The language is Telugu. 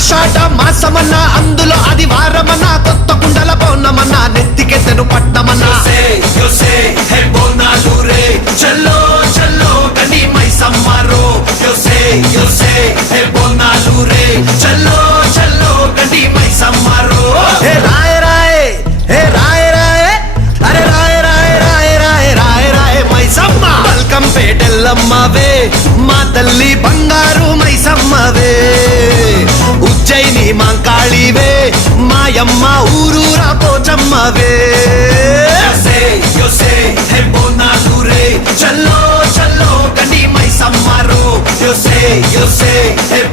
ఆషాఢ మాసమన్న అందులో అది వారమన్న కొత్త కుండల పౌర్ణమన్న నెత్తికెత్తెను పట్టమన్న చల్లో చల్లో కని మైసమ్మరో బోనాలు రే చల్లో చల్లో కని మైసమ్మరో హే రాయ రాయ హే రాయ రాయ అరే రాయ రాయ రాయ రాయ రాయ రాయ మైసమ్మ బల్కం పేటెల్లమ్మవే మా తల్లి బంగారు మైసమ్మవే ఉజ్జయిని మాంకాళివే మాయమ్మ ఊరూరా పోచమ్మవే బోనాలు రే చల్లో చల్లో కని మైసమ్మరో yo sé, hey,